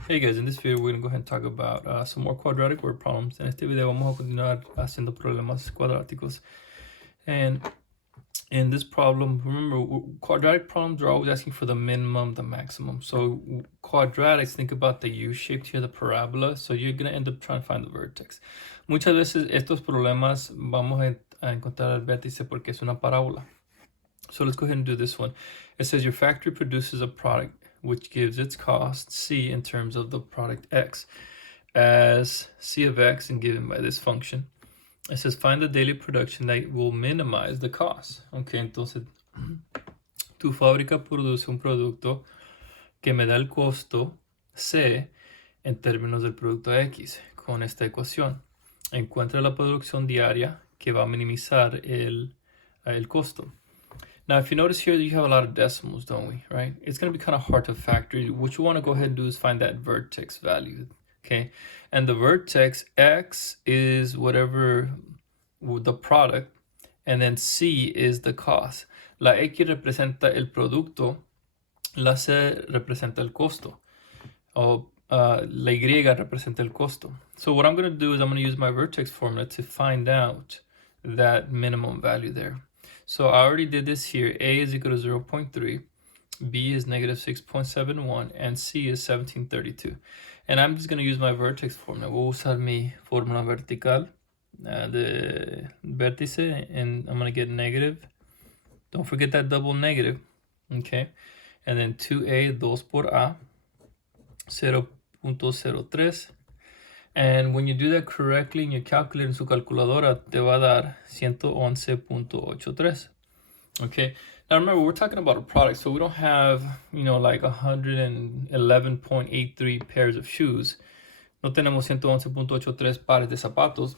Hey guys, in this video we're going to go ahead and talk about some more quadratic word problems. En este video vamos a continuar haciendo problemas cuadráticos. And in this problem, remember, quadratic problems are always asking for the minimum, the maximum. So quadratics, think about the U-shaped here, the parabola. So you're going to end up trying to find the vertex. Muchas veces estos problemas vamos a encontrar el vértice porque es una parábola. So let's go ahead and do this one. It says your factory produces a product which gives its cost C in terms of the product X as C of X and given by this function. It says find the daily production that will minimize the cost. Okay, entonces tu fábrica produce un producto que me da el costo C en términos del producto X con esta ecuación. Encuentra la producción diaria que va a minimizar el costo. Now, if you notice here, you have a lot of decimals, don't we, right? It's going to be kind of hard to factor. What you want to go ahead and do is find that vertex value, okay? And the vertex X is whatever the product, and then C is the cost. La X representa el producto, la C representa el costo, o la Y representa el costo. So what I'm going to do is I'm going to use my vertex formula to find out that minimum value there. So I already did this here. A is equal to 0.3, B is negative 6.71, and C is 1732. And I'm just going to use my vertex formula. Voy a usar mi fórmula vertical de vértice, and I'm going to get negative. Don't forget that double negative, okay? And then 2A, 2 por A, 0.03. And when you do that correctly in your calculator, en su calculadora, te va a dar 111.83. Okay. Now remember, we're talking about a product, so we don't have, like 111.83 pairs of shoes. No tenemos 111.83 pares de zapatos.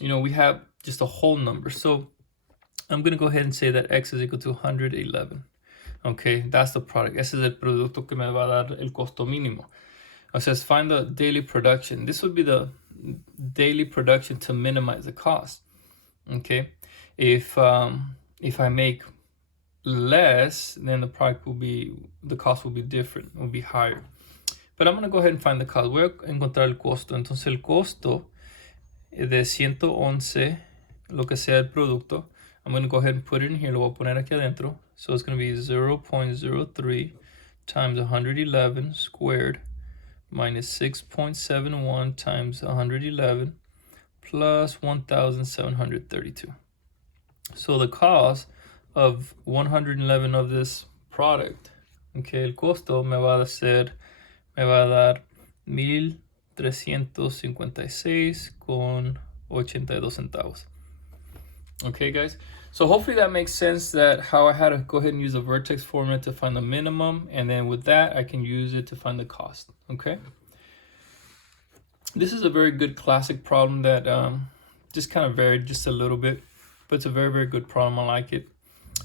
We have just a whole number. So I'm going to go ahead and say that X is equal to 111. Okay, that's the product. Ese es el producto que me va a dar el costo mínimo. It says find the daily production. This would be the daily production to minimize the cost. Okay, if I make less, then the cost will be different, will be higher. But I'm going to go ahead and find the cost. Voy a encontrar el costo. Entonces el costo de 111, lo que sea el producto, I'm going to go ahead and put it in here. Lo voy a poner aquí adentro. So it's going to be 0.03 times 111 squared minus 6.71 times 111 plus 1,732. So the cost of 111 of this product, okay, el costo me va a dar 1,356.82 centavos. Okay, guys. So hopefully that makes sense, that how I had to go ahead and use the vertex formula to find the minimum, and then with that I can use it to find the cost. Okay. This is a very good classic problem that just kind of varied just a little bit, but it's a very, very good problem. I like it.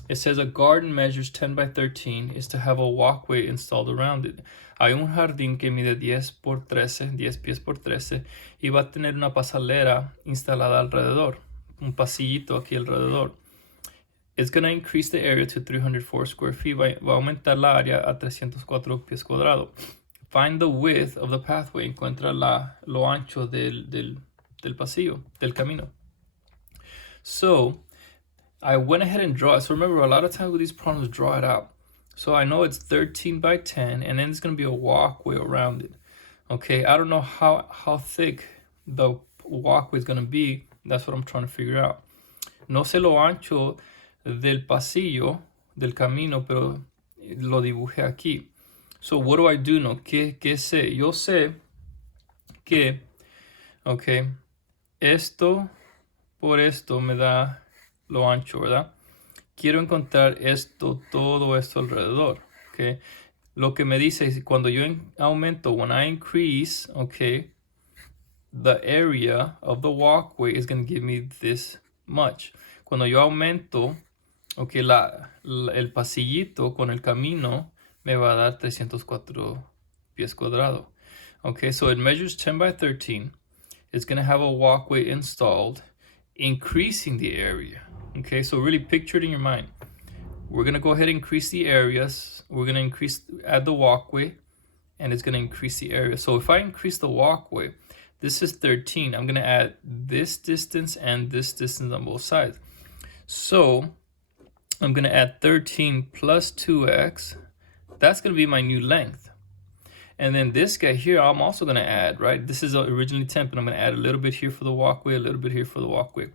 It says a garden measures 10 by 13 is to have a walkway installed around it. Hay un jardín que mide 10 pies por 13 y va a tener una pasalera instalada alrededor, un pasillito aquí alrededor. It's going to increase the area to 304 square feet. Va a aumentar la área a 304 pies cuadrados. Find the width of the pathway. Encuentra lo ancho del pasillo, del camino. So I went ahead and draw it. So remember, a lot of times with these problems, draw it out. So I know it's 13 by 10, and then it's going to be a walkway around it. Okay, I don't know how thick the walkway is going to be. That's what I'm trying to figure out. No sé lo ancho del pasillo, del camino, pero lo dibujé aquí. So what do I do? No, ¿qué sé? Yo sé que, okay, esto por esto me da lo ancho, ¿verdad? Quiero encontrar todo esto alrededor, okay? Lo que me dice es cuando yo aumento, when I increase, okay, the area of the walkway is going to give me this much. Cuando yo aumento, okay, el pasillito con el camino me va a dar 304 pies cuadrados. Okay, so it measures 10 by 13. It's going to have a walkway installed, increasing the area. Okay, so really picture it in your mind. We're going to go ahead and increase the areas. We're going to add the walkway, and it's going to increase the area. So if I increase the walkway, this is 13. I'm going to add this distance and this distance on both sides. So I'm going to add 13 plus 2x. That's going to be my new length. And then this guy here, I'm also going to add, right? This is originally 10, but I'm going to add a little bit here for the walkway, a little bit here for the walkway.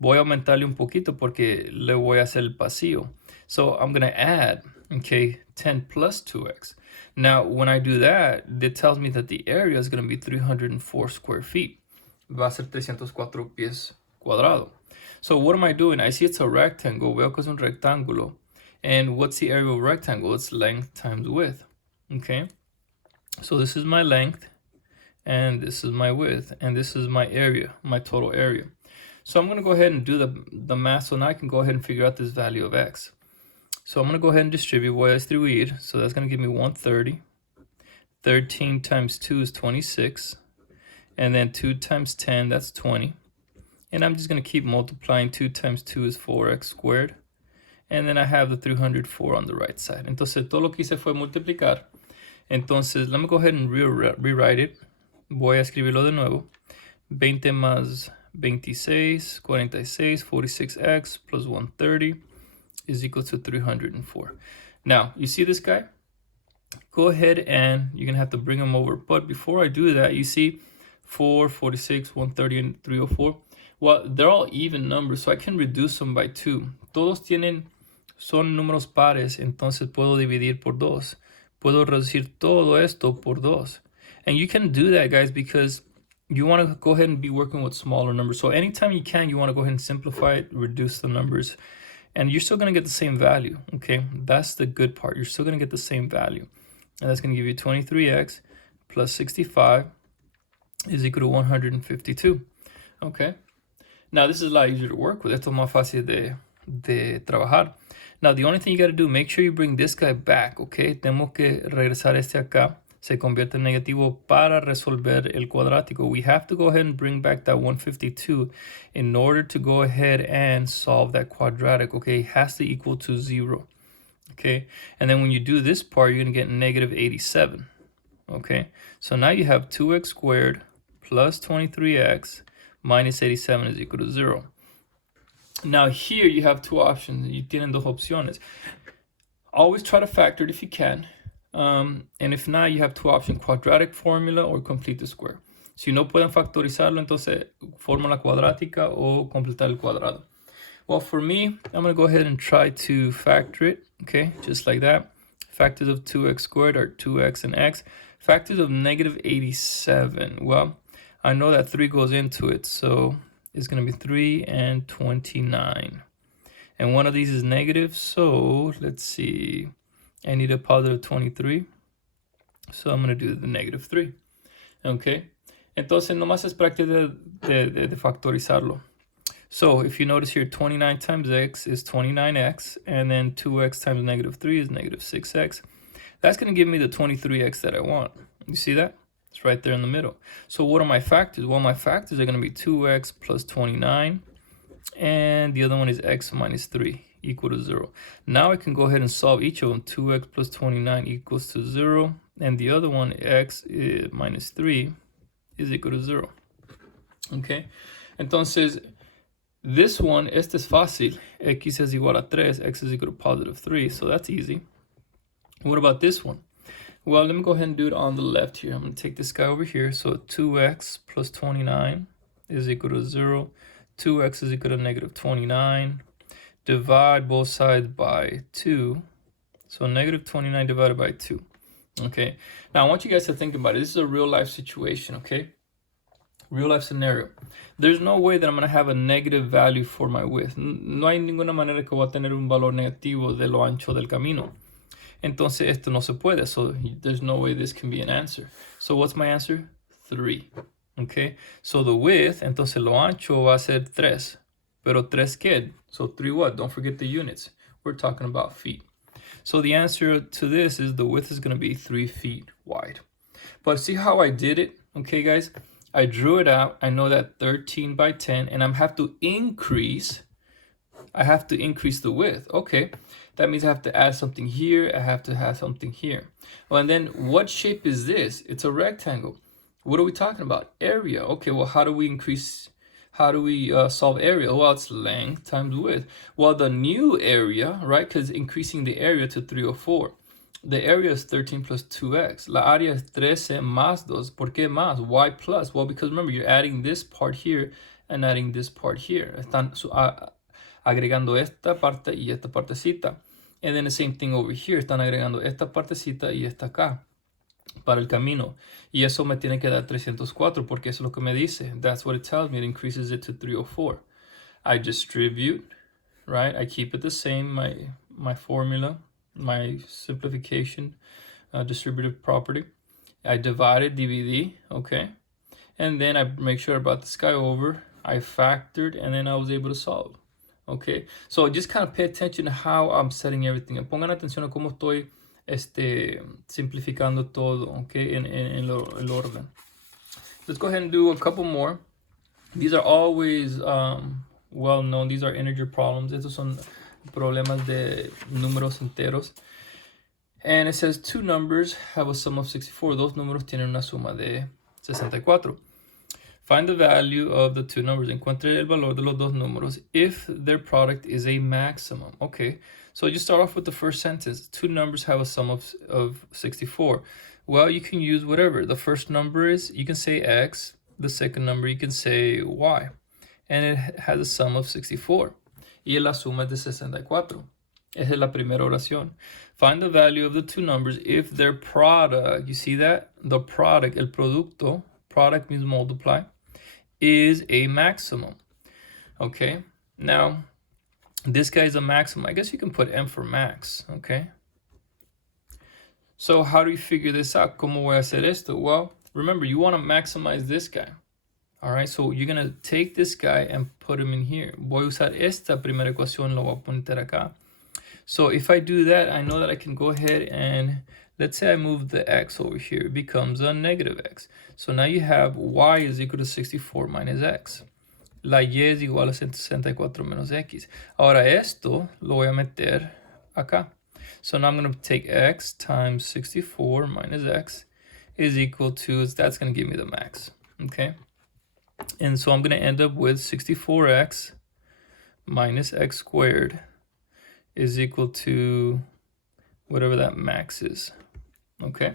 Voy a aumentarle un poquito porque le voy a hacer el pasillo. So I'm going to add, okay, 10 plus 2x. Now, when I do that, it tells me that the area is going to be 304 square feet. Va a ser 304 pies cuadrado. So what am I doing? I see it's a rectangle. Veo que es un rectángulo. And what's the area of a rectangle? It's length times width, okay? So this is my length, and this is my width, and this is my area, my total area. So I'm going to go ahead and do the math, so now I can go ahead and figure out this value of x. So I'm going to go ahead and distribute. Voy a distribuir, so that's going to give me 130. 13 times 2 is 26, and then 2 times 10, that's 20. And I'm just going to keep multiplying. 2 times 2 is 4x squared, and then I have the 304 on the right side. Entonces, todo lo que hice fue multiplicar. Entonces, let me go ahead and rewrite it. Voy a escribirlo de nuevo. 20 más 26, 46, 46x plus 130 is equal to 304. Now, you see this guy? Go ahead and you're going to have to bring him over. But before I do that, you see 4, 46, 130, and 304. Well, they're all even numbers, so I can reduce them by 2. Todos son números pares, entonces puedo dividir por 2. Puedo reducir todo esto por 2. And you can do that, guys, because you want to go ahead and be working with smaller numbers. So anytime you can, you want to go ahead and simplify it, reduce the numbers, and you're still going to get the same value, okay? That's the good part. You're still going to get the same value. And that's going to give you 23x plus 65 is equal to 152, okay? Now, this is a lot easier to work with. Esto es más fácil de trabajar. Now, the only thing you got to do, make sure you bring this guy back, okay? Tenemos que regresar este acá. Se convierte en negativo para resolver el cuadrático. We have to go ahead and bring back that 152 in order to go ahead and solve that quadratic, okay? It has to equal to 0, okay? And then when you do this part, you're going to get negative 87, okay? So now you have 2x squared plus 23x minus 87 is equal to 0. Now here you have two options. You tienen dos opciones. Always try to factor it if you can. And if not, you have two options, quadratic formula or complete the square. Si no pueden factorizarlo, entonces fórmula cuadrática o completar el cuadrado. Well, for me, I'm going to go ahead and try to factor it, okay, just like that. Factors of 2x squared are 2x and x. Factors of negative 87, well, I know that 3 goes into it, so it's going to be 3 and 29. And one of these is negative, so let's see. I need a positive 23. So I'm going to do the negative 3. Okay. Entonces, nomás es práctica de factorizarlo. So if you notice here, 29 times x is 29x. And then 2x times negative 3 is negative 6x. That's going to give me the 23x that I want. You see that? It's right there in the middle. So what are my factors? Well, my factors are going to be 2x plus 29. And the other one is x minus 3 equal to 0. Now I can go ahead and solve each of them. 2x plus 29 equals to 0. And the other one, x minus 3 is equal to 0. Okay. Entonces, this one, este es fácil. X es igual a 3. X is equal to positive 3. So that's easy. What about this one? Well, let me go ahead and do it on the left here. I'm going to take this guy over here. So 2x plus 29 is equal to 0. 2x is equal to negative 29. Divide both sides by 2. So negative 29 divided by 2. Okay. Now, I want you guys to think about it. This is a real life situation, okay? Real life scenario. There's no way that I'm going to have a negative value for my width. No hay ninguna manera que voy a tener un valor negativo de lo ancho del camino. Entonces, esto no se puede. So, there's no way this can be an answer. So, what's my answer? 3. Okay. So, the width, entonces lo ancho va a ser 3. Pero 3 ¿qué? So 3 what? Don't forget the units. We're talking about feet. So the answer to this is the width is going to be 3 feet wide. But see how I did it? Okay, guys. I drew it out. I know that 13 by 10. And I have to increase. I have to increase the width. Okay, that means I have to add something here. I have to have something here. Well, and then what shape is this? It's a rectangle. What are we talking about? Area. Okay, well, how do we solve area? Well, it's length times width. Well, the new area, right, because increasing the area to 304. The area is 13 plus 2x. La área es 13 más 2. ¿Por qué más? Why plus? Well, because remember, you're adding this part here and adding this part here. Están agregando esta parte y esta partecita. And then the same thing over here. Están agregando esta partecita y esta acá para el camino. Y eso me tiene que dar 304 porque eso es lo que me dice. That's what it tells me. It increases it to 304. I distribute, right? I keep it the same, my formula, my simplification, distributive property. I divided, dividí, okay? And then I make sure I brought this guy over. I factored, and then I was able to solve. Okay, so just kind of pay attention to how I'm setting everything. Pongan atención a cómo estoy simplificando todo, okay, en el orden. Let's go ahead and do a couple more. These are always well known. These are integer problems. Estos son problemas de números enteros. And it says two numbers have a sum of 64. Dos números tienen una suma de 64. Find the value of the two numbers. Encuentre el valor de los dos números if their product is a maximum. Okay, so you start off with the first sentence. Two numbers have a sum of 64. Well, you can use whatever. The first number is, you can say x. The second number, you can say y. And it has a sum of 64. Y la suma es de 64. Esa es la primera oración. Find the value of the two numbers if their product, you see that? The product, el producto, product means multiply, is a maximum. Okay, now this guy is a maximum. I guess you can put M for max. Okay, so how do you figure this out? ¿Cómo voy a hacer esto? Well, remember, you want to maximize this guy. All right, so you're going to take this guy and put him in here. Voy a usar esta primera ecuación, lo voy a poner acá. So if I do that, I know that I can go ahead and, let's say I move the x over here. It becomes a negative x. So now you have y is equal to 64 minus x. La y es igual a 164 menos x. Ahora esto lo voy a meter acá. So now I'm going to take x times 64 minus x is equal to, that's going to give me the max. Okay. And so I'm going to end up with 64x minus x squared is equal to whatever that max is. Okay.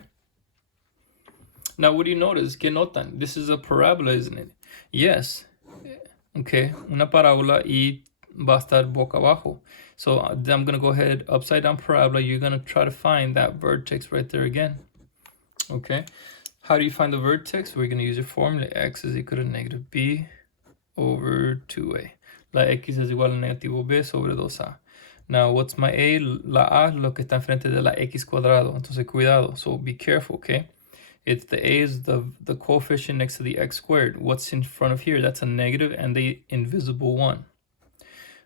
Now, what do you notice? ¿Qué notan? This is a parabola, isn't it? Yes. Okay. Una parábola y va a estar boca abajo. So I'm going to go ahead, upside down parabola. You're going to try to find that vertex right there again. Okay. How do you find the vertex? We're going to use your formula. X is equal to negative b over 2a. La x es igual a negativo b sobre 2a. Now, what's my a? La a, lo que está enfrente de la x cuadrado. Entonces, cuidado. So, be careful, okay? It's the a is the coefficient next to the x squared. What's in front of here? That's a negative and the invisible one.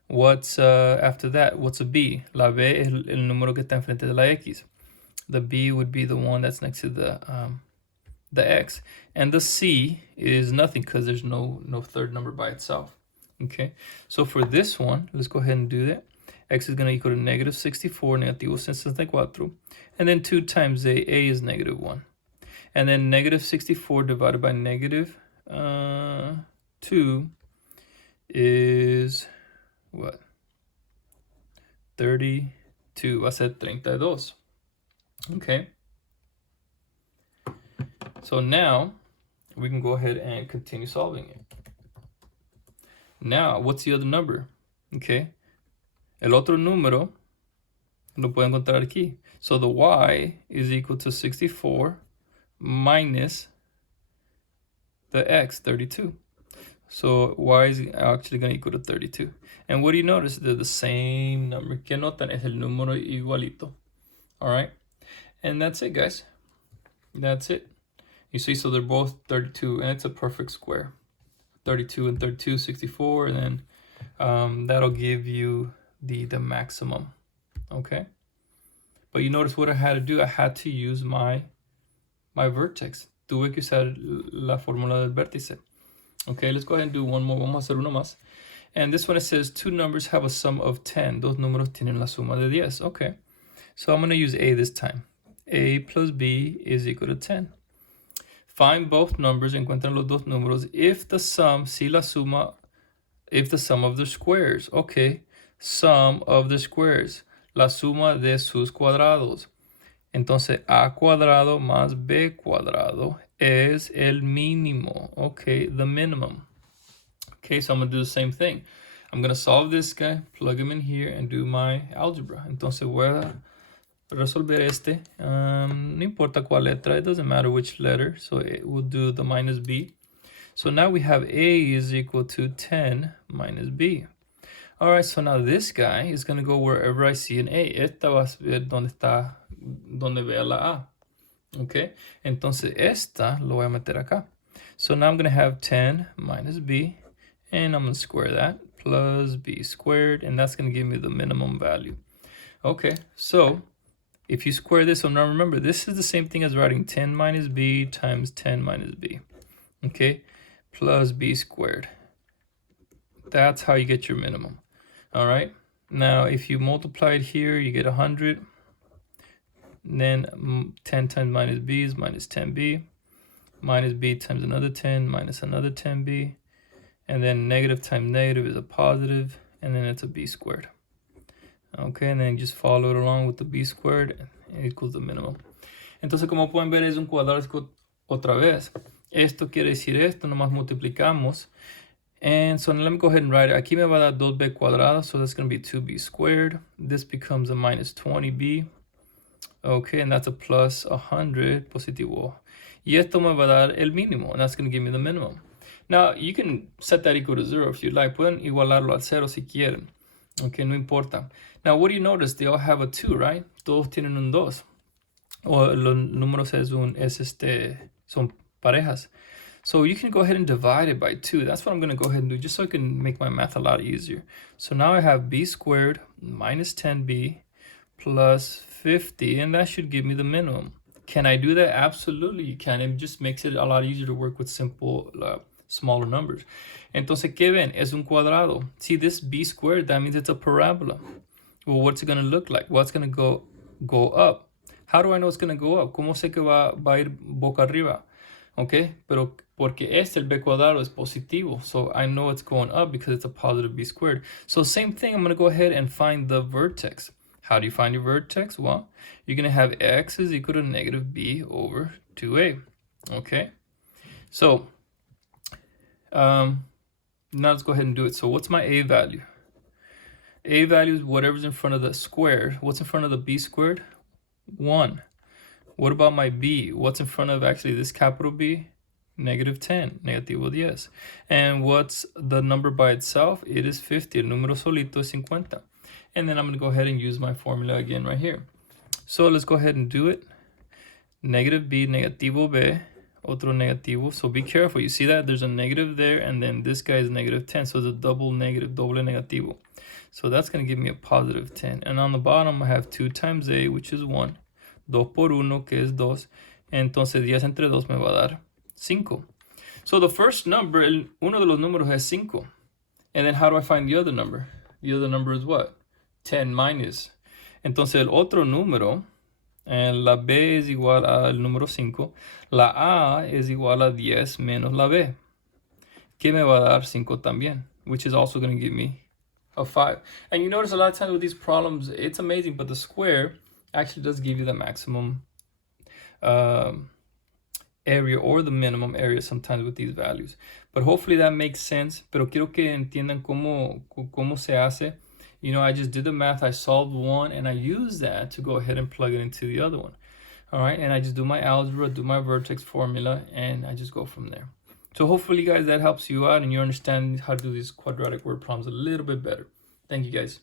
What's after that? What's a b? La b es el número que está enfrente de la x. The b would be the one that's next to the x. And the c is nothing because there's no third number by itself. Okay? So, for this one, let's go ahead and do that. X is going to equal to negative 64, negativo 64. And then 2 times a is negative 1. And then negative 64 divided by negative 2 is what? 32. Va a ser 32. Okay. So now we can go ahead and continue solving it. Now, what's the other number? Okay. El otro número lo puedo encontrar aquí. So the y is equal to 64 minus the x, 32. So y is actually going to equal to 32. And what do you notice? They're the same number. ¿Qué notan? Es el número igualito. All right. And that's it, guys. That's it. You see, so they're both 32, and it's a perfect square. 32 and 32, 64, and then that'll give you the maximum. Okay. But you notice what I had to do. I had to use my vertex. Tuve que usar la fórmula del vértice. Okay, let's go ahead and do one more. Vamos a hacer uno más. And this one, it says two numbers have a sum of 10. Dos números tienen la suma de 10. Okay. So I'm going to use A this time. A plus B is equal to 10. Find both numbers, encuentran los dos números, if the sum, si la suma, if the sum of the squares. Okay, sum of the squares, la suma de sus cuadrados. Entonces, A cuadrado más B cuadrado es el mínimo. Okay, the minimum. Okay, so I'm going to do the same thing. I'm going to solve this guy, plug him in here, and do my algebra. Entonces, voy a resolver este. No importa cuál letra. It doesn't matter which letter. So we'll do the minus b. So now we have a is equal to 10 minus b. All right, so now this guy is going to go wherever I see an a. Esta va a ver donde vea la a. Okay, entonces esta lo voy a meter acá. So now I'm going to have 10 minus b, and I'm going to square that, plus b squared, and that's going to give me the minimum value. Okay, so if you square this, so now remember, this is the same thing as writing 10 minus b times 10 minus b, okay, plus b squared. That's how you get your minimum. All right, now if you multiply it here, you get 100. Then 10 times minus b is minus 10b, minus b times another 10 minus another 10b, and then negative times negative is a positive, and then it's a b squared. Okay, and then just follow it along with the b squared, and equals the minimum. Entonces, como pueden ver, es un cuadrático otra vez. Esto quiere decir esto, nomás multiplicamos. And so let me go ahead and write it. Aquí me va a dar 2b cuadrado, so that's going to be 2b squared. This becomes a minus 20b. Okay, and that's a plus 100, positivo. Y esto me va a dar el mínimo, and that's going to give me the minimum. Now, you can set that equal to 0 if you like. Pueden igualarlo al 0 si quieren. Okay, no importa. Now, what do you notice? They all have a 2, right? Todos tienen un 2. O los números son parejas. So you can go ahead and divide it by 2. That's what I'm going to go ahead and do, just so I can make my math a lot easier. So now I have b squared minus 10b plus 50, and that should give me the minimum. Can I do that? Absolutely, you can. It just makes it a lot easier to work with simple, smaller numbers. Entonces, ¿qué ven? Es un cuadrado. See, this b squared, that means it's a parabola. Well, what's it going to look like? Well, it's going to go up. How do I know it's going to go up? ¿Cómo sé que va a ir boca arriba? Okay, pero porque el b cuadrado es positivo, so I know it's going up because it's a positive b squared. So same thing, I'm going to go ahead and find the vertex. How do you find your vertex? Well, you're going to have x is equal to negative b over 2a. Okay, so now let's go ahead and do it. So what's my a value? A value is whatever's in front of the square. What's in front of the b squared? 1. What about my b? What's in front of actually this capital B? Negative 10, negativo 10. And what's the number by itself? It is 50. El número solito es 50. And then I'm going to go ahead and use my formula again right here. So let's go ahead and do it. Negative b, negativo b, otro negativo. So be careful. You see that? There's a negative there, and then this guy is negative 10. So it's a double negative, doble negativo. So that's going to give me a positive 10. And on the bottom, I have 2 times a, which is 1. 2 por 1, que es 2. Entonces 10 entre 2 me va a dar 5. So the first number, uno de los números es 5. And then how do I find the other number? The other number is what? 10 minus. Entonces el otro número, la b es igual al número 5. La a es igual a 10 menos la b, que me va a dar 5 también, which is also going to give me a 5. And you notice a lot of times with these problems, it's amazing, but the square actually does give you the maximum area or the minimum area sometimes with these values. But hopefully that makes sense. Pero quiero que entiendan cómo se hace. You know, I just did the math, I solved one, and I used that to go ahead and plug it into the other one. All right, and I just do my algebra, do my vertex formula, and I just go from there. So hopefully, guys, that helps you out and you understand how to do these quadratic word problems a little bit better. Thank you, guys.